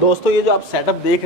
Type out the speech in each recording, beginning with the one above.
दोस्तों ये जो आप सेटअप देख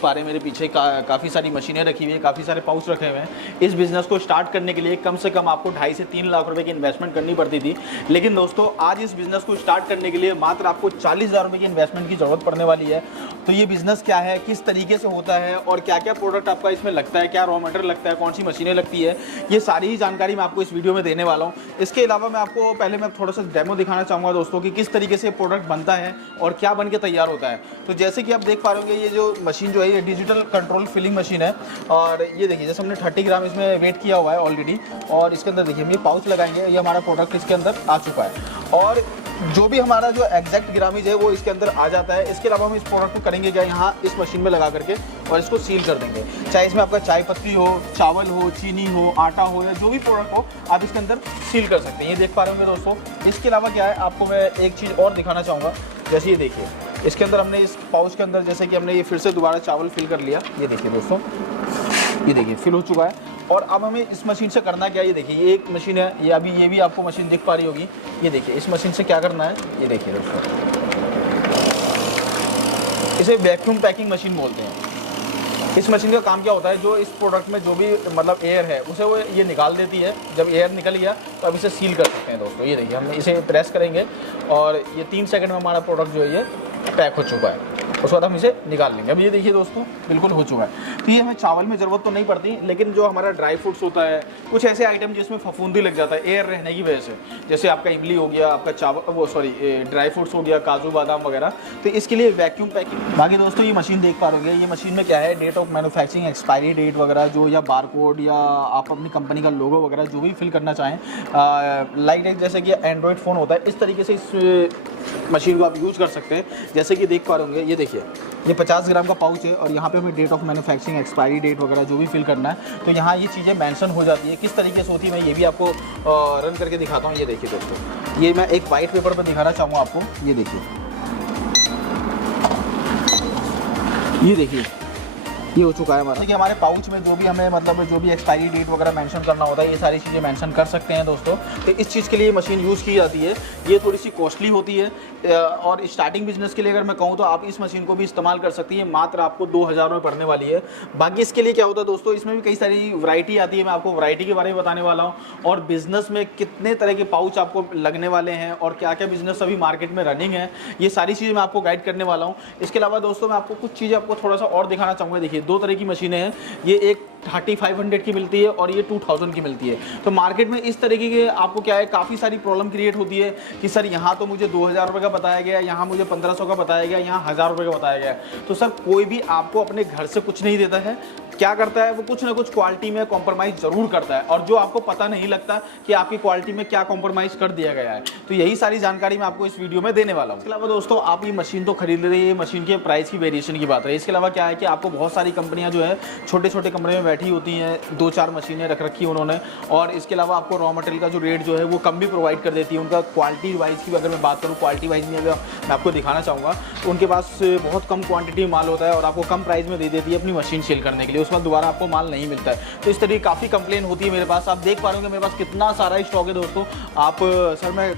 पा रहे हैं मेरे पीछे काफ़ी सारी मशीनें रखी हुई है, काफ़ी सारे पाउच रखे हुए हैं। इस बिज़नेस को स्टार्ट करने के लिए कम से कम आपको 2.5 से 3 लाख रुपए की इन्वेस्टमेंट करनी पड़ती थी, लेकिन दोस्तों आज इस बिज़नेस को स्टार्ट करने के लिए मात्र आपको 40,000 रुपये की इन्वेस्टमेंट की ज़रूरत पड़ने वाली है। तो ये बिज़नेस क्या है, किस तरीके से होता है और क्या क्या प्रोडक्ट आपका इसमें लगता है, क्या रॉ मटेरियल लगता है, कौन सी मशीनें लगती है, ये सारी ही जानकारी मैं आपको इस वीडियो में देने वाला हूँ। इसके अलावा मैं आपको पहले मैं थोड़ा सा डेमो दिखाना चाहूँगा दोस्तों कि किस तरीके से प्रोडक्ट बनता है और क्या बन के तैयार होता है। तो जैसे कि आप देख पा रहे होंगे, ये जो मशीन जो है ये डिजिटल कंट्रोल फिलिंग मशीन है। और ये देखिए जैसे हमने 30 ग्राम इसमें वेट किया हुआ है ऑलरेडी, और इसके अंदर देखिए हम ये पाउच लगाएंगे, ये हमारा प्रोडक्ट इसके अंदर आ चुका है और जो भी हमारा जो एग्जैक्ट ग्रामेज है वो इसके अंदर आ जाता है। इसके अलावा हम इस प्रोडक्ट को करेंगे क्या, यहाँ इस मशीन में लगा करके और इसको सील कर देंगे। चाहे इसमें आपका चाय पत्ती हो, चावल हो, चीनी हो, आटा हो या जो भी प्रोडक्ट हो, आप इसके अंदर सील कर सकते हैं। ये देख पा रहे होंगे दोस्तों। इसके अलावा क्या है, आपको मैं एक चीज़ और दिखाना चाहूँगा। जैसे ये देखिए इसके अंदर हमने इस पाउच के अंदर जैसे कि हमने ये फिर से दोबारा चावल फिल कर लिया। ये देखिए दोस्तों, ये देखिए फिल हो चुका है। और अब हमें इस मशीन से करना क्या है, ये देखिए ये एक मशीन है, ये अभी ये भी आपको मशीन दिख पा रही होगी। ये देखिए इस मशीन से क्या करना है, ये देखिए दोस्तों, इसे वैक्यूम पैकिंग मशीन बोलते हैं। इस मशीन का काम क्या होता है, जो इस प्रोडक्ट में जो भी मतलब एयर है उसे वो ये निकाल देती है। जब एयर निकल गया तो अब इसे सील कर सकते हैं दोस्तों। ये देखिए हम इसे प्रेस करेंगे और ये 3 सेकंड में हमारा प्रोडक्ट जो है ये पैक हो चुका है। उसके बाद हम इसे निकाल लेंगे। अब ये देखिए दोस्तों बिल्कुल हो चुका है। तो ये हमें चावल में ज़रूरत तो नहीं पड़ती, लेकिन जो हमारा ड्राई फ्रूट्स होता है, कुछ ऐसे आइटम जिसमें फफूंदी लग जाता है एयर रहने की वजह से, जैसे आपका इमली हो गया, आपका चावल ड्राई फ्रूट्स हो गया, काजू बादाम वगैरह, तो इसके लिए वैक्यूम पैकिंग। बाकी दोस्तों ये मशीन देख पा रहे ये मशीन में क्या है, date of manufacturing, expiry date वगैरह जो, या बारकोड, या आप अपनी कंपनी का लोगो वगैरह जो भी फिल करना चाहें, लाइक जैसे कि एंड्रॉयड फ़ोन होता है, इस तरीके से इस मशीन को आप यूज़ कर सकते हैं। जैसे कि देख पा रहे होंगे, ये देखिए ये 50 ग्राम का पाउच है और यहाँ पे हमें date of manufacturing, expiry date वगैरह जो भी फिल करना है, तो यहाँ ये चीज़ें मेंशन हो जाती है। किस तरीके से होती है मैं ये भी आपको रन करके दिखाता हूँ। ये देखिए दोस्तों, ये मैं एक वाइट पेपर पर दिखाना चाहूँगा आपको। ये देखिए, ये देखिए ये हो चुका है हमारा। देखिए हमारे पाउच में जो भी हमें मतलब जो भी एक्सपायरी डेट वगैरह मेंशन करना होता है, ये सारी चीज़ें मेंशन कर सकते हैं दोस्तों। तो इस चीज़ के लिए मशीन यूज़ की जाती है। ये थोड़ी सी कॉस्टली होती है और स्टार्टिंग बिजनेस के लिए अगर मैं कहूँ तो आप इस मशीन को भी इस्तेमाल कर सकती है। मात्र आपको 2,000 में पड़ने वाली है। बाकी इसके लिए क्या होता है दोस्तों, इसमें भी कई सारी वैरायटी आती है। मैं आपको वैरायटी के बारे में बताने वाला हूँ और बिजनेस में कितने तरह के पाउच आपको लगने वाले हैं और क्या क्या बिजनेस अभी मार्केट में रनिंग है, ये सारी चीज़ें मैं आपको गाइड करने वाला हूँ। इसके अलावा दोस्तों मैं आपको कुछ चीज़ें आपको थोड़ा सा और दिखाना चाहूँगा। देखिए 2 तरह की मशीनें, ये एक 3500 की मिलती है और ये 2000 की मिलती है। तो मार्केट में इस तरीके के आपको क्या है, काफ़ी सारी प्रॉब्लम क्रिएट होती है कि सर यहाँ तो मुझे 2000 रुपये का बताया गया, यहाँ मुझे 1500 का बताया गया, यहाँ 1000 रुपये का बताया गया। तो सर कोई भी आपको अपने घर से कुछ नहीं देता है, क्या करता है वो कुछ ना कुछ क्वालिटी में कॉम्प्रोमाइज़ जरूर करता है, और जो आपको पता नहीं लगता कि आपकी क्वालिटी में क्या कॉम्प्रोमाइज़ कर दिया गया है। तो यही सारी जानकारी मैं आपको इस वीडियो में देने वाला हूँ। इसके अलावा दोस्तों आप ये मशीन तो खरीद रहे हैं, मशीन के प्राइस की वेरिएशन की बात है। इसके अलावा क्या है कि आपको बहुत सारी कंपनियां जो है छोटे छोटे कमरे में बैठी होती हैं, 2-4 मशीनें रख रखी है उन्होंने, और इसके अलावा आपको रॉ मटेरियल का जो रेट जो है वो कम भी प्रोवाइड कर देती है। उनका क्वालिटी वाइज की अगर मैं बात करूँ, क्वालिटी वाइज में अगर मैं आपको दिखाना चाहूँगा तो उनके पास बहुत कम क्वांटिटी माल होता है और आपको कम प्राइस में दे देती है अपनी मशीन सेल करने के लिए। उसके बाद दोबारा आपको माल नहीं मिलता है। तो इस तरह की काफ़ी कंप्लेन होती है मेरे पास। आप देख पा रहे होंगे मेरे पास कितना सारा स्टॉक है दोस्तों। आप सर मैं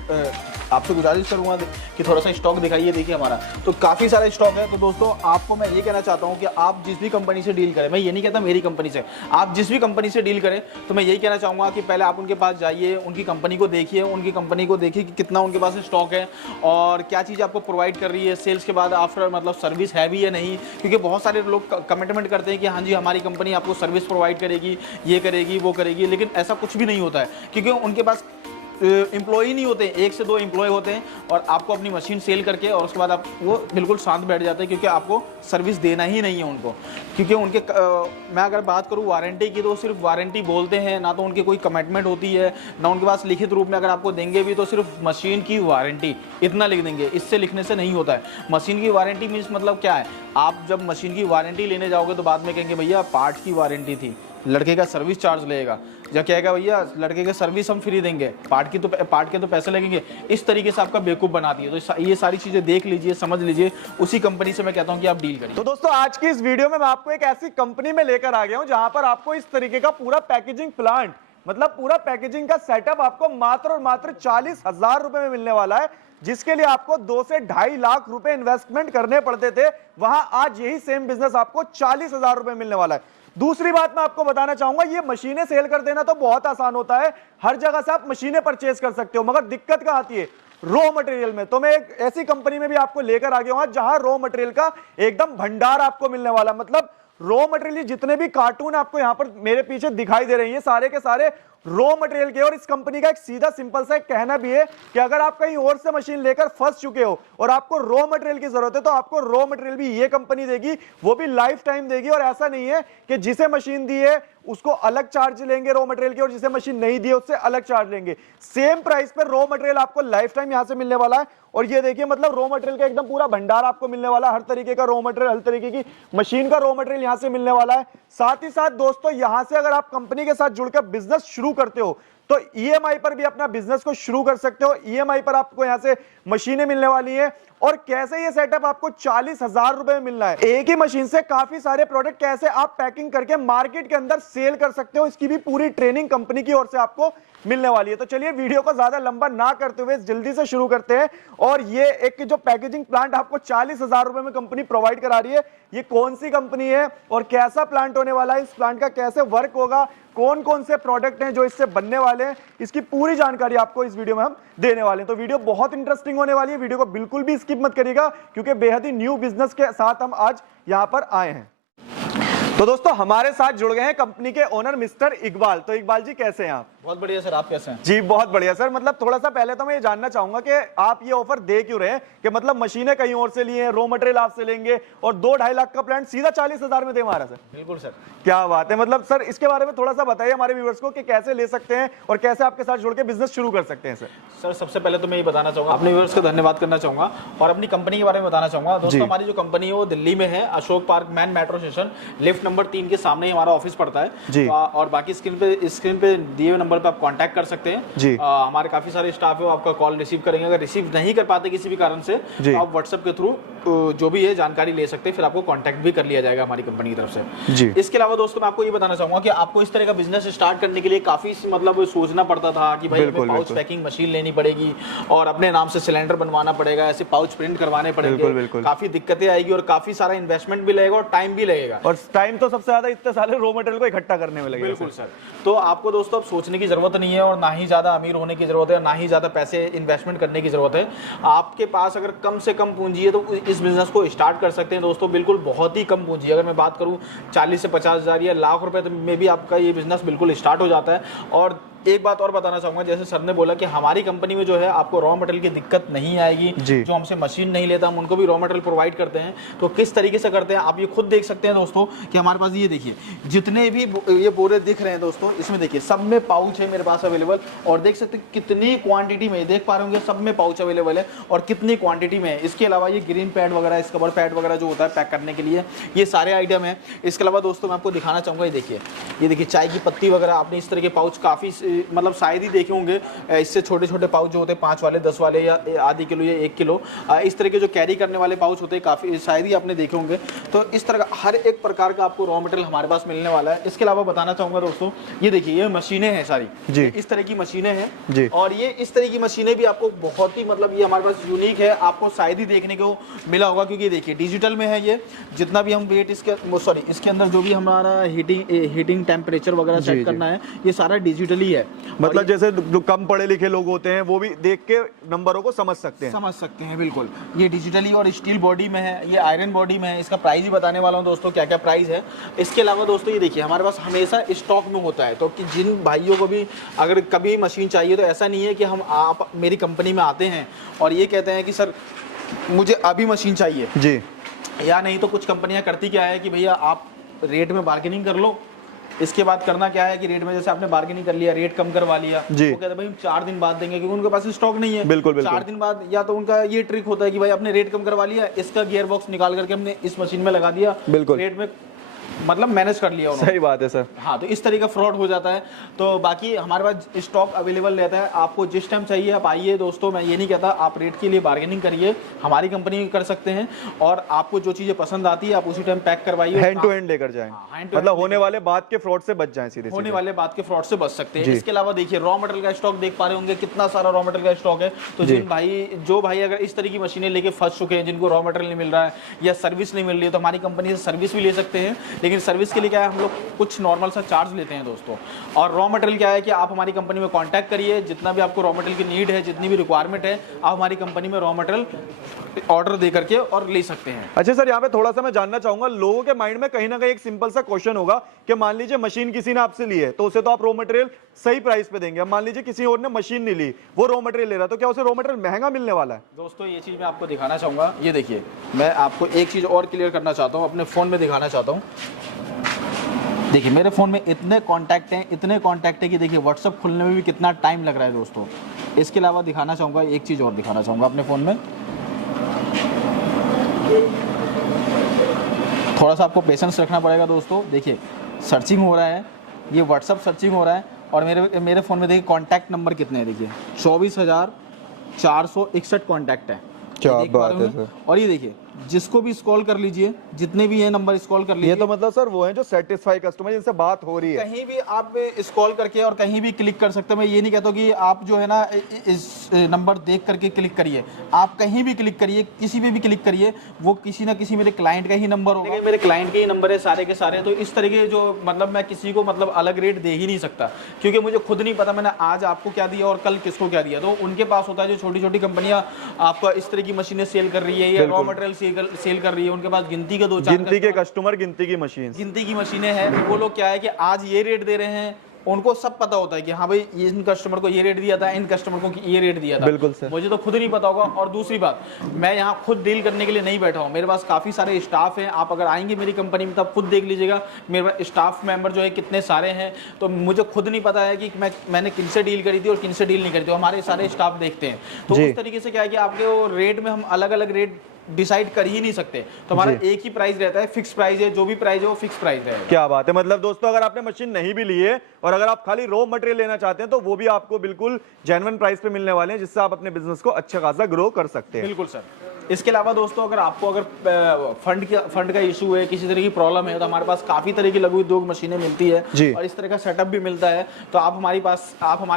आपसे गुजारिश करूंगा कि थोड़ा सा स्टॉक दिखाइए। देखिए हमारा तो काफ़ी सारा स्टॉक है। तो दोस्तों आपको मैं ये कहना चाहता हूं कि आप जिस भी कंपनी से डील करें, मैं ये नहीं कहता मेरी कंपनी से, आप जिस भी कंपनी से डील करें तो मैं यही कहना चाहूँगा कि पहले आप उनके पास जाइए, उनकी कंपनी को देखिए, उनकी कंपनी को देखिए कि कितना उनके पास स्टॉक है और क्या चीज़ आपको प्रोवाइड कर रही है। सेल्स के बाद आफ्टर मतलब सर्विस है भी या नहीं, क्योंकि बहुत सारे लोग कमिटमेंट करते हैं कि हाँ जी हमारी कंपनी आपको सर्विस प्रोवाइड करेगी, ये करेगी, वो करेगी, लेकिन ऐसा कुछ भी नहीं होता है क्योंकि उनके पास एम्प्लॉय नहीं होते, 1 से 2 एम्प्लॉय होते हैं और आपको अपनी मशीन सेल करके और उसके बाद आप वो बिल्कुल शांत बैठ जाते हैं क्योंकि आपको सर्विस देना ही नहीं है उनको। क्योंकि उनके मैं अगर बात करूँ वारंटी की तो सिर्फ वारंटी बोलते हैं, ना तो उनकी कोई कमिटमेंट होती है, ना उनके पास लिखित रूप में अगर आपको देंगे भी तो सिर्फ मशीन की वारंटी इतना लिख देंगे, इससे लिखने से नहीं होता है। मशीन की वारंटी मीन्स मतलब क्या है, आप जब मशीन की वारंटी लेने जाओगे तो बाद में कहेंगे भैया पार्ट की वारंटी थी, लड़के का सर्विस चार्ज लगेगा, या कहेगा भैया लड़के के सर्विस हम फ्री देंगे, पार्ट के तो पैसे लगेंगे। इस तरीके से आपका बेवकूफ़ बनाती है। तो ये सारी चीज़ें देख लीजिए, समझ लीजिए, उसी कंपनी से मैं कहता हूं कि आप डील करिए। तो दोस्तों आज की इस वीडियो में मैं आपको एक ऐसी कंपनी में लेकर आ गया हूं जहां पर आपको इस तरीके का पूरा पैकेजिंग प्लांट, मतलब पूरा पैकेजिंग का सेटअप आपको मात्र और मात्र 40,000 रुपए में मिलने वाला है। जिसके लिए आपको 2 से 2.5 लाख रुपए इन्वेस्टमेंट करने पड़ते थे, वहां आज यही सेम बिजनेस आपको 40,000 रुपए मिलने वाला है। दूसरी बात मैं आपको बताना चाहूंगा, ये मशीनें सेल कर देना तो बहुत आसान होता है, हर जगह से आप मशीनें परचेज कर सकते हो, मगर दिक्कत कहां आती है? रॉ मटेरियल में। तो मैं एक ऐसी कंपनी में भी आपको लेकर आ गया हूं जहां रॉ मटेरियल का एकदम भंडार आपको मिलने वाला, मतलब रॉ मटेरियल जितने भी कार्टून आपको यहां पर मेरे पीछे दिखाई दे रहे हैं, सारे के सारे रॉ मटेरियल के। और इस कंपनी का एक सीधा सिंपल सा एक कहना भी है कि अगर आप कहीं और से मशीन लेकर फंस चुके हो और आपको रॉ मटेरियल की जरूरत है, तो आपको रॉ मटेरियल भी ये कंपनी देगी, वो भी लाइफ टाइम देगी। और ऐसा नहीं है कि जिसे मशीन दी है उसको अलग चार्ज लेंगे रॉ मटेरियल के, और जिसे मशीन नहीं दी है उससे अलग चार्ज लेंगे। सेम प्राइस पर रॉ मटेरियल आपको लाइफ टाइम यहां से मिलने वाला है। और ये देखिए, मतलब रॉ मटेरियल का एकदम पूरा भंडार आपको मिलने वाला है, हर तरीके का रॉ मटेरियल, हर तरीके की मशीन का रॉ मटेरियल यहां से मिलने वाला है। साथ ही साथ दोस्तों, यहां से अगर आप कंपनी के साथ जुड़कर बिजनेस शुरू करते हो तो ईएमआई पर भी अपना बिजनेस को शुरू कर सकते हो। ईएमआई पर आपको यहां से मशीनें मिलने वाली हैं। और कैसे ये सेटअप आपको 40,000 रुपए में मिलना है, एक ही मशीन से काफी सारे प्रोडक्ट कैसे आप पैकिंग करके मार्केट के अंदर सेल कर सकते हो, इसकी भी पूरी ट्रेनिंग कंपनी की ओर से आपको मिलने वाली है। तो चलिए वीडियो को ज्यादा लंबा ना करते हुए जल्दी से शुरू करते हैं। और ये एक जो पैकेजिंग प्लांट आपको 40,000 रुपए में कंपनी प्रोवाइड करा रही है, ये कौन सी कंपनी है और कैसा प्लांट होने वाला है, इस प्लांट का कैसे वर्क होगा, कौन कौन से प्रोडक्ट हैं जो इससे बनने वाले हैं, इसकी पूरी जानकारी आपको इस वीडियो में हम देने वाले हैं। तो वीडियो बहुत इंटरेस्टिंग होने वाली है, वीडियो को बिल्कुल भी स्किप मत करिएगा, क्योंकि बेहद ही न्यू बिजनेस के साथ हम आज यहां पर आए हैं। तो दोस्तों, हमारे साथ जुड़ गए हैं कंपनी के ओनर मिस्टर इकबाल। तो इकबाल जी, कैसे हैं आप? बहुत बढ़िया सर, आप कैसे हैं? जी बहुत बढ़िया सर। मतलब थोड़ा सा पहले तो मैं ये जानना चाहूंगा कि आप ये ऑफर दे क्यों रहे हैं, कि मतलब मशीनें कहीं और से लिए हैं, रॉ मटेरियल आपसे लेंगे और 2-2.5 लाख का प्लांट सीधा 40,000 में दे मारा सर? बिल्कुल सर। क्या बात है। मतलब सर, इसके बारे में थोड़ा सा बताइए हमारे व्यूअर्स को कि कैसे ले सकते हैं और कैसे आपके साथ जुड़ के बिजनेस शुरू कर सकते हैं सर। सर सबसे पहले तो मैं ये बताना चाहूंगा, अपने व्यूअर्स को धन्यवाद करना चाहूंगा और अपनी कंपनी के बारे में बताना चाहूंगा। दोस्तों, हमारी जो कंपनी है वो दिल्ली में है, Ashok park man metro station lift number 3 के सामने ही हमारा ऑफिस पड़ता है जी। और बाकी स्क्रीन पे दिए हुए नंबर पे आप कांटेक्ट कर सकते हैं जी। हमारे काफी सारे स्टाफ है, वो आपका कॉल रिसीव करेंगे। अगर रिसीव नहीं कर पाते किसी भी कारण से, तो आप व्हाट्सएप के थ्रू जो भी है जानकारी ले सकते हैं, फिर आपको कांटेक्ट भी कर लिया जाएगा हमारी कंपनी की तरफ से जी। इसके अलावा दोस्तों, मैं आपको ये बताना चाहूंगा कि आपको इस तरह का बिजनेस स्टार्ट करने के लिए काफी मतलब सोचना पड़ता था कि भाई हमें पाउच पैकिंग मशीन लेनी पड़ेगी और अपने नाम से सिलेंडर बनवाना पड़ेगा, ऐसे पाउच प्रिंट करवाने पड़ेंगे, काफी दिक्कतें आएगी और काफी सारा इन्वेस्टमेंट भी लगेगा और टाइम भी लगेगा। और टाइम तो सबसे ज्यादा इतने सारे रॉ मटेरियल को इकट्ठा करने में लगेगा। बिल्कुल सर। तो आपको दोस्तों अब सोचने की जरूरत नहीं है और ना ही ज्यादा अमीर होने की जरूरत है, ना ही ज्यादा पैसे इन्वेस्टमेंट करने की जरूरत है। आपके पास अगर कम से कम पूंजी है तो इस बिजनेस को स्टार्ट कर सकते हैं दोस्तों। बिल्कुल बहुत ही कम पूंजी, अगर मैं बात करूं 40 से 50,000 या लाख रुपए में भी आपका ये बिजनेस बिल्कुल स्टार्ट हो जाता है। और एक बात और बताना चाहूंगा, जैसे सर ने बोला कि हमारी कंपनी में जो है आपको रॉ मटेरियल की दिक्कत नहीं आएगी। जो हमसे मशीन नहीं लेता, हम उनको भी रॉ मटेरियल प्रोवाइड करते हैं। तो किस तरीके से करते हैं आप ये खुद देख सकते हैं दोस्तों कि हमारे पास ये देखिए, जितने भी ये बोरे दिख रहे हैं दोस्तों, इसमें देखिए सब में पाउच है मेरे पास अवेलेबल। और देख सकते हैं कितनी क्वांटिटी में, देख पा रहे होंगे सब में पाउच अवेलेबल है और कितनी क्वांटिटी में है। इसके अलावा ये ग्रीन पैड वगैरह, स्कबर पैड वगैरह जो होता है पैक करने के लिए, ये सारे आइटम है। इसके अलावा दोस्तों मैं आपको दिखाना चाहूंगा, ये देखिए चाय की पत्ती वगैरह, आपने इस तरह के पाउच काफी मतलब शायद देखे होंगे, इससे छोटे छोटे पाउच जो होते हैं 5 वाले, 10 वाले या आधी किलो या 1 किलो, इस तरह के जो कैरी करने वाले पाउच होते हैं, काफी शायद ही आपने देखे होंगे। तो इस तरह का हर एक प्रकार का आपको रॉ मटेरियल हमारे पास मिलने वाला है। इसके अलावा बताना चाहूंगा दोस्तों, ये देखिए ये मशीनें हैं सारी जी, इस तरह की मशीनें हैं और ये इस तरह की मशीनें भी आपको बहुत ही मतलब ये हमारे पास यूनिक है, आपको शायद ही देखने को मिला होगा, क्योंकि देखिए डिजिटल में है ये। जितना भी हम वेट इसके अंदर जो भी हमारा हीटिंग टेम्परेचर वगैरह सेट करना है, ये सारा डिजिटली है। मतलब जैसे जो कम पढ़े लिखे लोग होते हैं वो भी देख के नंबरों को समझ सकते हैं। बिल्कुल, ये डिजिटली और स्टील बॉडी में है, ये आयरन बॉडी में है। इसका प्राइस ही बताने वाला हूं दोस्तों, क्या क्या प्राइस है। इसके अलावा दोस्तों ये देखिए हमारे पास हमेशा स्टॉक में होता है, तो कि जिन भाइयों को भी अगर कभी मशीन चाहिए, तो ऐसा नहीं है कि आप मेरी कंपनी में आते हैं और ये कहते हैं कि सर मुझे अभी मशीन चाहिए जी, या नहीं। तो कुछ कंपनियां करती क्या है कि भैया आप रेट में बार्गेनिंग कर लो, इसके बाद करना क्या है कि रेट में जैसे आपने बार्गेनिंग कर लिया, रेट कम करवा लिया, वो कहते हैं भाई हम 4 दिन बाद देंगे, क्योंकि उनके पास स्टॉक नहीं है। बिल्कुल 4 दिन बाद, या तो उनका ये ट्रिक होता है कि भाई आपने रेट कम करवा लिया, इसका गियर बॉक्स निकाल करके हमने इस मशीन में लगा दिया, रेट में मतलब मैनेज कर लिया उन्होंने। सही बात है सर। हाँ, तो इस तरीके का फ्रॉड हो जाता है। तो बाकी हमारे पास स्टॉक अवेलेबल रहता है, आपको जिस टाइम चाहिए आप आइए दोस्तों। मैं ये नहीं कहता आप रेट के लिए बार्गेनिंग करिए, हमारी कंपनी में कर सकते हैं, और आपको जो चीज़ें पसंद आती है आप उसी टाइम पैक करवाइए, हैंड टू हैंड लेकर जाएं। मतलब होने वाले बात के फ्रॉड से बच जाएं, सीधे होने वाले बात के फ्रॉड से बच सकते हैं। इसके अलावा देखिए रॉ मटेरियल का स्टॉक देख पा रहे होंगे, कितना सारा रॉ मटेरियल का स्टॉक है। तो जो भाई अगर इस तरह की मशीनें लेके फंस चुके हैं, जिनको रॉ मटेरियल नहीं मिल रहा है या सर्विस नहीं मिल रही है, तो हमारी कंपनी से सर्विस भी ले सकते हैं। लेकिन सर्विस के लिए क्या है, हम लोग कुछ नॉर्मल सा चार्ज लेते हैं दोस्तों। और रॉ मटेरियल क्या है कि आप हमारी कंपनी में कांटेक्ट करिए, जितना भी आपको रॉ मटेरियल की नीड है, जितनी भी रिक्वायरमेंट है, आप हमारी कंपनी में रॉ मटेरियल ऑर्डर दे करके और ले सकते हैं। अच्छा सर, यहाँ पे थोड़ा सा मैं जानना चाहूंगा, लोगों के माइंड में कहीं ना कहीं एक सिंपल सा क्वेश्चन होगा कि मान लीजिए मशीन किसी ने आपसे ली है तो उसे तो आप रॉ मटेरियल सही प्राइस पे देंगे, अब मान लीजिए किसी और ने मशीन नहीं ली, वो रॉ मटेरियल ले रहा, तो क्या उसे रॉ मटेरियल महंगा मिलने वाला है? दोस्तों ये चीज मैं आपको दिखाना चाहूंगा। ये देखिए, मैं आपको एक चीज और क्लियर करना चाहता हूँ, अपने फोन में दिखाना चाहता हूँ। देखिए मेरे फ़ोन में इतने कांटेक्ट हैं कि देखिए व्हाट्सअप खुलने में भी कितना टाइम लग रहा है दोस्तों। इसके अलावा दिखाना चाहूँगा, एक चीज़ और दिखाना चाहूँगा अपने फ़ोन में। थोड़ा सा आपको पेशेंस रखना पड़ेगा दोस्तों। देखिए सर्चिंग हो रहा है, ये व्हाट्सअप सर्चिंग हो रहा है, और मेरे फ़ोन में देखिए कॉन्टैक्ट नंबर कितने हैं, देखिए 24,461 कॉन्टैक्ट है। क्या बात है सर। और ये देखिए जिसको भी स्क्रॉल कर लीजिए, जितने भी हैं नंबर स्क्रॉल कर लीजिए। ये तो मतलब सर वो हैं जो सेटिस्फाई कस्टमर जिनसे बात हो रही है। कहीं भी आप स्क्रॉल करके और कहीं भी क्लिक कर सकते हैं। मैं ये नहीं कहता कि आप जो है ना इस नंबर देख करके क्लिक करिए, आप कहीं भी क्लिक करिए, किसी पे भी क्लिक करिए, वो किसी ना किसी मेरे क्लाइंट का ही नंबर होगा, मेरे क्लाइंट के ही नंबर है सारे के सारे। तो इस तरीके जो मतलब मैं किसी को मतलब अलग रेट दे ही नहीं सकता, क्योंकि मुझे खुद नहीं पता मैंने आज आपको क्या दिया और कल किसको क्या दिया। तो उनके पास होता है जो छोटी छोटी कंपनियां आपका इस तरह की मशीनें सेल कर रही है या रॉ मटेरियल सेल कर रही है, उनके पास गिनती के कस्टमर गिनती की मशीनें हैं। वो लोग क्या है कि आज ये रेट दे रहे हैं, उनको सब पता होता है कि हाँ भाई ये इन कस्टमर को ये रेट दिया था, इन कस्टमर को ये रेट दिया था। बिल्कुल सर। मुझे तो खुद नहीं पता होगा। और दूसरी बात, मैं यहाँ खुद डील करने के लिए नहीं बैठा हूँ, मेरे पास काफ़ी सारे स्टाफ हैं। आप अगर आएंगे मेरी कंपनी में तब खुद देख लीजिएगा मेरे पास स्टाफ मेंबर जो है कितने सारे हैं। तो मुझे खुद नहीं पता है कि मैंने किनसे डील करी थी और किनसे डील नहीं करी थी। तो हमारे सारे स्टाफ देखते हैं। तो उस तरीके से क्या है कि आपके वो रेट में हम अलग अलग रेट डिसाइड कर ही नहीं सकते। तो हमारा एक ही प्राइस रहता है, फिक्स प्राइस है, जो भी प्राइस है वो फिक्स प्राइस है। क्या बात है। मतलब दोस्तों अगर आपने मशीन नहीं भी ली है और अगर आप खाली रॉ मटेरियल लेना चाहते हैं तो वो भी आपको बिल्कुल जेन्युइन प्राइस पे मिलने वाले हैं, जिससे आप अपने बिजनेस को अच्छा खासा ग्रो कर सकते हैं। बिल्कुल सर। इसके अलावा दोस्तों अगर फंड का इशू है, किसी तरह की प्रॉब्लम है, तो हमारे पास काफी तरह की लघु उद्योग मशीनें मिलती है और इस तरह का सेटअप भी मिलता है। तो आप हमारे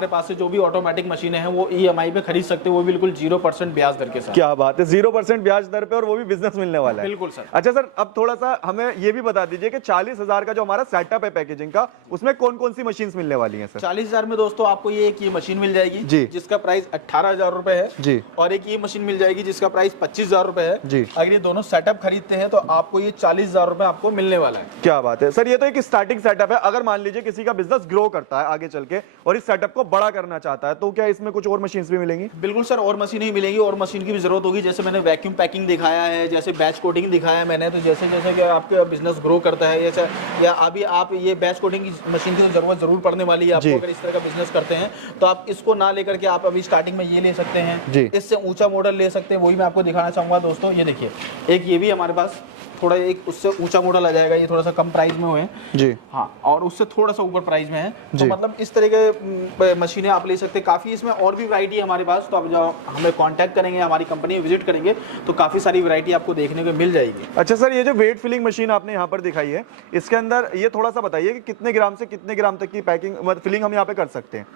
पास से जो भी ऑटोमेटिक मशीनें हैं वो EMI पे खरीद सकते हैं, वो बिल्कुल 0% ब्याज दर के साथ। क्या बात है, 0% ब्याज दर पे, और वो भी बिजनेस मिलने वाला है। बिल्कुल सर। अच्छा सर, अब थोड़ा सा हमें ये भी बता दीजिए कि 40,000 का जो हमारा सेटअप है पैकेजिंग का, उसमें कौन कौन सी मशीन मिलने वाली है सर? 40,000 में दोस्तों आपको ये मशीन मिल जाएगी जी, जिसका प्राइस 18,000 रुपए है जी, और एक ये मशीन मिल जाएगी जिसका प्राइस 25,000 रुपए है जी। अगर ये दोनों सेटअप खरीदते हैं तो आपको ये 40,000 रुपए आपको मिलने वाला है। क्या बात है सर। ये तो एक स्टार्टिंग सेटअप है। अगर मान लीजिए किसी का बिजनेस ग्रो करता है आगे चल के और इस सेटअप को बड़ा करना चाहता है, तो क्या इसमें कुछ और मशीन भी मिलेंगी? बिल्कुल सर, और मशीनें मिलेंगी, और मशीन की भी जरूरत होगी। जैसे मैंने वैक्यूम पैकिंग दिखाया है, जैसे बैच कोटिंग दिखाया है मैंने, तो जैसे जैसे कि आपका बिजनेस ग्रो करता है जैसे, या अभी आप ये बैच कोटिंग की मशीन की तो जरूरत जरूर पड़ने वाली है आपको। अगर इस तरह का बिजनेस करते हैं तो आप इसको ना लेकर के आप अभी स्टार्टिंग में ये ले सकते हैं, इससे ऊंचा मॉडल ले सकते हैं। वही मैं आपको दिखाना चाहूंगा दोस्तों। ये देखिए एक ये भी हमारे पास थोड़ा एक उससे ऊंचा मॉडल आ जाएगा, ये थोड़ा सा कम प्राइस में हुए जी हाँ, और उससे थोड़ा सा ऊपर प्राइस में है। तो मतलब इस तरह के मशीनें आप ले सकते हैं। काफ़ी इसमें और भी वैरायटी है हमारे पास। तो आप जब हमें कांटेक्ट करेंगे, हमारी कंपनी विजिट करेंगे, तो काफ़ी सारी वैरायटी आपको देखने को मिल जाएगी। अच्छा सर, ये जो वेट फिलिंग मशीन आपने यहाँ पर दिखाई है, इसके अंदर ये थोड़ा सा बताइए कि कितने ग्राम से कितने ग्राम तक की पैकिंग फिलिंग हम यहाँ पे कर सकते हैं?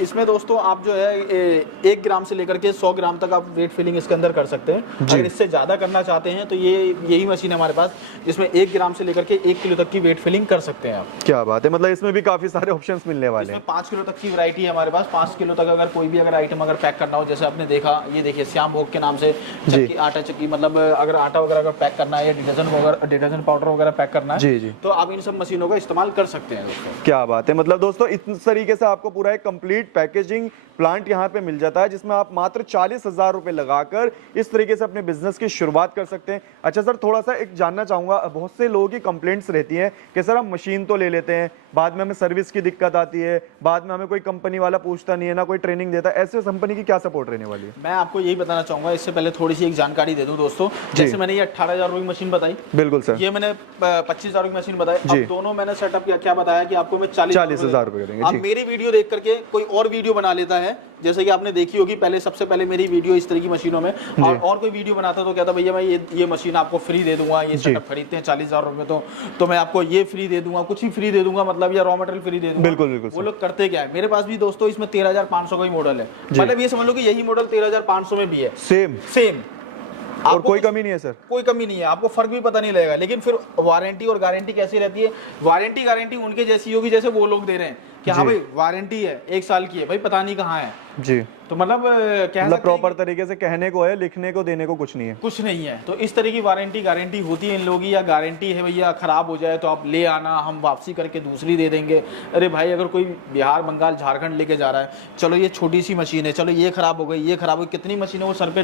इसमें दोस्तों आप जो है 1 ग्राम से लेकर के 100 ग्राम तक आप वेट फिलिंग इसके अंदर कर सकते हैं। अगर इससे ज़्यादा करना चाहते हैं तो यही मशीन है हमारे पास, जिसमें 1 ग्राम से लेकर के 1 किलो तक की वेट फिलिंग कर सकते हैं आप। क्या बात है। मतलब इसमें भी काफ़ी सारे ऑप्शंस मिलने वाले हैं। 5 किलो तक की वैरायटी है हमारे पास। 5 किलो तक अगर कोई भी अगर आइटम अगर पैक करना हो, जैसे आपने देखा ये देखिए श्याम भोग के नाम से चक्की, आटा चक्की, मतलब अगर आटा वगैरह अगर पैक करना है या डिटर्जेंट पाउडर वगैरह पैक करना है तो आप इन सब मशीनों का इस्तेमाल कर सकते हैं दोस्तों। क्या बात है। मतलब दोस्तों इस तरीके से आपको पूरा एक कंप्लीट पैकेजिंग प्लांट यहाँ पे मिल जाता है, जिसमें आप मात्र 40,000 रुपए लगाकर इस तरीके से अपने बिजनेस की शुरुआत कर सकते हैं। अच्छा सर, थोड़ा सा एक जानना चाहूंगा, बहुत से लोगों की कंप्लेंट्स रहती हैं कि सर हम मशीन तो ले लेते हैं बाद में हमें सर्विस की दिक्कत आती है, बाद में हमें कोई कंपनी वाला पूछता नहीं है, ना कोई ट्रेनिंग देता, ऐसे कंपनी की क्या सपोर्ट रहने वाली है? मैं आपको यही बताना चाहूंगा, इससे पहले थोड़ी सी एक जानकारी दे दूं दोस्तों। जैसे मैंने ये 18,000 रुपये की मशीन बताई, बिल्कुल सर, ये मैंने 25,000 की मशीन बताई, अब दोनों मैंने सेटअप क्या बताया कि आपको मैं 40,000 रुपए देंगे। अब मेरी वीडियो देख करके कोई और वीडियो बना लेता है, जैसे कि आपने देखी होगी पहले, सबसे पहले मेरी वीडियो इस तरह की मशीनों में, और कोई वीडियो बनाता तो कहता भैया मैं ये मशीन आपको फ्री दे दूंगा, ये सेटअप खरीदते हैं 40,000 रुपए तो मैं आपको ये फ्री दे दूंगा, कुछ ही फ्री दे दूंगा, मतलब या रॉ मटेरियल फ्री दे दूंगा। बिल्कुल बिल्कुल। वो लोग करते क्या है, मेरे पास भी दोस्तों इसमें 13,500 का ही मॉडल है, मतलब ये समझ लो कि यही मॉडल 13,500 में भी है, सेम और कोई कमी नहीं है सर, कोई कमी नहीं है, आपको फर्क भी पता नहीं लगेगा। लेकिन फिर वारंटी और गारंटी कैसी रहती है, वारंटी गारंटी उनके जैसी होगी जैसे वो लोग दे रहे हैं कि हाँ भाई वारंटी है 1 साल की है, भाई पता नहीं कहाँ है जी। तो मतलब प्रॉपर तरीके से कहने को है, लिखने को देने को कुछ नहीं है, कुछ नहीं है। तो इस तरह की वारंटी गारंटी होती है इन लोगों की, या गारंटी है भैया खराब हो जाए तो आप ले आना, हम वापसी करके दूसरी दे देंगे। अरे भाई अगर कोई बिहार बंगाल झारखंड लेके जा रहा है, चलो ये छोटी सी मशीन है, चलो ये खराब हो गई, ये खराब हो गई, कितनी मशीनें वो सर पे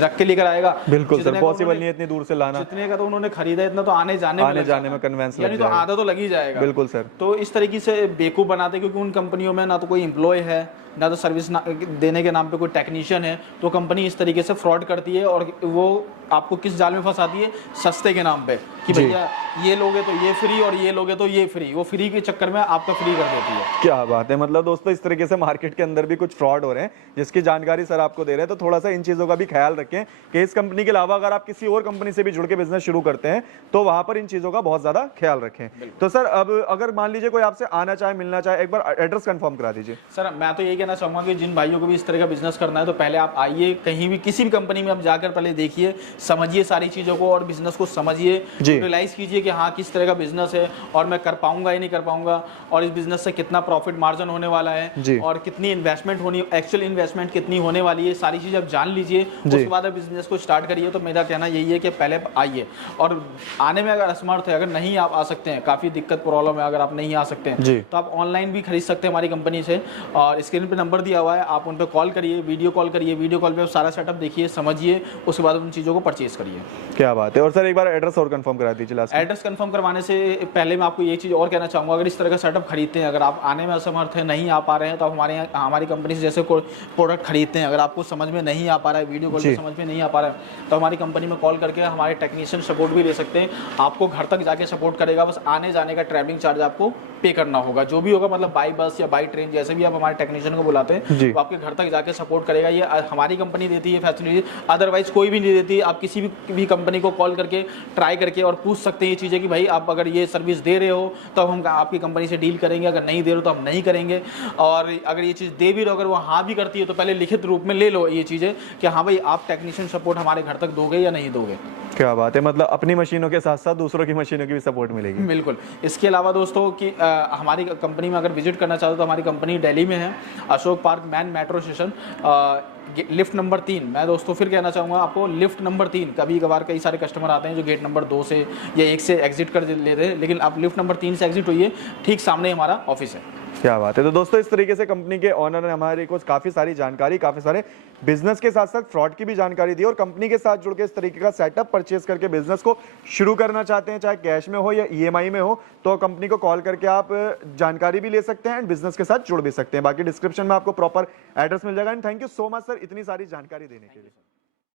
रख के लेकर आएगा? बिल्कुल सर, पॉसिबल नहीं है इतनी दूर से लाना, जितने का तो उन्होंने खरीदा इतना तो आने जाने में कन्वेंस यानी तो आधा तो लग ही जाएगा। बिल्कुल सर। तो इस तरीके से बेवकूफ बनाते, क्योंकि उन कंपनियों में ना तो कोई एम्प्लॉय है, ना तो सर्विस देने के नाम पे कोई टेक्नीशियन है, तो कंपनी इस तरीके से फ्रॉड करती है और वो आपको किस जाल में फंसाती है, सस्ते के नाम पे कि भैया ये लोगे तो ये फ्री और ये लोगे तो ये फ्री, वो फ्री के चक्कर में आपका फ्री कर देती है। क्या बात है, मतलब दोस्तों इस तरीके से मार्केट के अंदर भी कुछ फ्रॉड हो रहे हैं जिसकी जानकारी सर आपको दे रहे हैं, तो थोड़ा सा इन चीजों का भी ख्याल रखें कि इस कंपनी के अलावा अगर आप किसी और कंपनी से भी जुड़ के बिजनेस शुरू करते हैं तो वहां पर इन चीजों का बहुत ज्यादा ख्याल रखें। तो सर अब अगर मान लीजिए कोई आपसे आना चाहे, मिलना चाहे, एक बार एड्रेस कंफर्म करा दीजिए। सर मैं तो यही कहना चाहूंगा कि जिन भाइयों को भी इस तरह का बिजनेस करना है तो पहले आप आइए, कहीं भी किसी भी कंपनी में आप जाकर पहले देखिए, समझिए सारी चीजों को और बिजनेस को समझिए, रियलाइज कीजिए कि हाँ किस तरह का बिजनेस है और मैं कर पाऊंगा या नहीं कर पाऊंगा, और इस बिजनेस से कितना प्रॉफिट मार्जिन होने वाला है और कितनी इन्वेस्टमेंट होनी, एक्चुअल इन्वेस्टमेंट कितनी होने वाली है, सारी चीजें आप जान लीजिए, उसके बाद आप बिजनेस को स्टार्ट करिए। तो मेरा कहना यही है कि पहले आइए, और आने में अगर असमर्थ है, अगर नहीं आप आ सकते हैं, काफी दिक्कत प्रॉब्लम है, अगर आप नहीं आ सकते हैं तो आप ऑनलाइन भी खरीद सकते हैं हमारी कंपनी से, और स्क्रीन पे नंबर दिया हुआ है, आप उन पर कॉल करिए, वीडियो कॉल करिए, वीडियो कॉल पे सारा सेटअप देखिए, समझिए, उसके बाद उन चीज़ों को परचेज करिए। क्या बात है। और सर एक बार एड्रेस और कंफर्म करा दीजिए लास्ट में। एड्रेस कंफर्म करवाने से पहले मैं आपको ये चीज़ और कहना चाहूँगा, अगर इस तरह का सेटअप खरीदते हैं, अगर आप आने में असमर्थ है, नहीं आ पा रहे हैं, तो आप हमारी कंपनी से जैसे कोई प्रोडक्ट खरीदते हैं, अगर आपको समझ में नहीं आ पा रहा है, वीडियो कॉल पे समझ में नहीं आ पा रहा है, तो हमारी कंपनी में कॉल करके हमारे टेक्नीशियन सपोर्ट भी ले सकते हैं, आपको घर तक जाके सपोर्ट करेगा, बस आने जाने का ट्रैवलिंग चार्ज आपको पे करना होगा, जो भी होगा, मतलब बाई बस या बाई ट्रेन, जैसे भी आप हमारे टेक्नीशियन को बुलाते हैं तो आपके घर तक जाके सपोर्ट करेगा। ये हमारी कंपनी देती है फैसिलिटी, अदरवाइज कोई भी नहीं देती। आप किसी भी कंपनी को कॉल करके ट्राई करके और पूछ सकते हैं ये चीज़ें कि भाई आप अगर ये सर्विस दे रहे हो तो हम आपकी कंपनी से डील करेंगे, अगर नहीं दे रहे हो तो हम नहीं करेंगे, और अगर ये चीज़ दे भी रहो, अगर वो हाँ भी करती है तो पहले लिखित रूप में ले लो ये चीज़ें कि हाँ भाई आप टेक्नीशियन सपोर्ट हमारे घर तक दोगे या नहीं दोगे। क्या बात है, मतलब अपनी मशीनों के साथ साथ दूसरों की मशीनों की भी सपोर्ट मिलेगी। बिल्कुल। इसके अलावा दोस्तों कि हमारी कंपनी में अगर विजिट करना चाहते हो तो हमारी कंपनी दिल्ली में है, Ashok park man metro station, lift number 3। मैं दोस्तों फिर कहना चाहूँगा आपको, लिफ्ट नंबर 3, कभी कभार कई सारे कस्टमर आते हैं जो गेट नंबर 2 से या 1 से एग्जिट कर लेते हैं, लेकिन आप लिफ्ट नंबर 3 से एग्जिट होइए, ठीक सामने हमारा ऑफिस है। क्या बात है। तो दोस्तों इस तरीके से कंपनी के ऑनर ने हमारे को काफी सारी जानकारी, काफी सारे बिजनेस के साथ साथ फ्रॉड की भी जानकारी दी, और कंपनी के साथ जुड़ के इस तरीके का सेटअप परचेज करके बिजनेस को शुरू करना चाहते हैं, चाहे कैश में हो या ईएमआई में हो, तो कंपनी को कॉल करके आप जानकारी भी ले सकते हैं एंड बिजनेस के साथ जुड़ भी सकते हैं। बाकी डिस्क्रिप्शन में आपको प्रॉपर एड्रेस मिल जाएगा। And thank you so much sir इतनी सारी जानकारी देने के लिए।